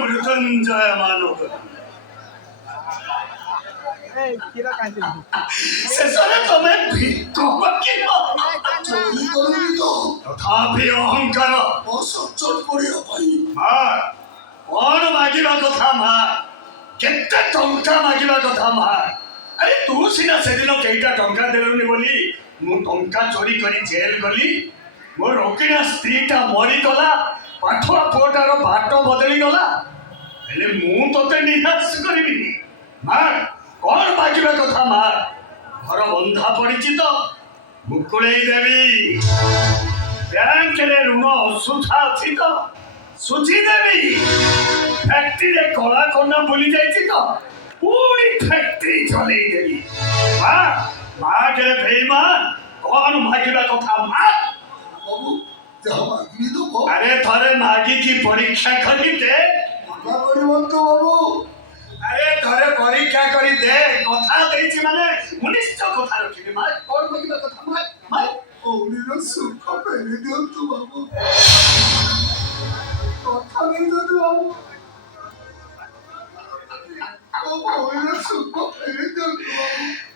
মৃত্যুঞ্জয় মানব ଶେଷରେ ତମେ ଭିକ ମାଗିବ ତଥାପି ଅହଙ୍କାର କରିବା ପାଇଁ କଣ ମାଗିବା କଥା ମା କେତେ ଟଙ୍କା ମାଗିବା କଥା ମା ଆରେ ତୁ ସିନା ସେଦିନ କେଇଟା ଟଙ୍କା ଦେଲୁନି ବୋଲି ମୁଁ ଟଙ୍କା ଚୋରି କରି ଜେଲ ଗଲି ମୋ ରୋକିଣା ସ୍ତ୍ରୀଟା ମରିଗଲା ପାଠୁଆ ପୁଅଟାର ବାଟ ବଦଳିଗଲା ହେଲେ ମୁଁ ତତେ ନିରାଶ କରିବିନି ମା କଣ ମାଗିବା କଥା ମା ଘର ବନ୍ଧା ପଡ଼ିଛି ତ ମୁକୁଳେଇ ଦେବି ବ୍ୟାଙ୍କରେ ଋଣ ଅସୁଧା ଅଛି ତ ସୁଝିଦେବି ଫ୍ୟାକ୍ଟ୍ରିରେ କଳା କନା ବୁଲି ଯାଇଛି ତ ପୁଣି ଫ୍ୟାକ୍ଟ୍ରି ଚଲେଇ ଦେବି ମା ମାଗରେ ଭେଇମା କଣ ମାଗିବା କଥା ମା ଆରେ ଥରେ ମାଗିକି ପରୀକ୍ଷା କରିଦେ আরে ধরে পরীক্ষা করি দে কথা দেইছি মানে মুনিষ্ট কথা রখিবি মা কোন বলিবা কথা মা মা ওনির সুখ পেরে দিও তো বাবু কথা নেই তো বাবু ও ওনির সুখ পেরে দিও তো বাবু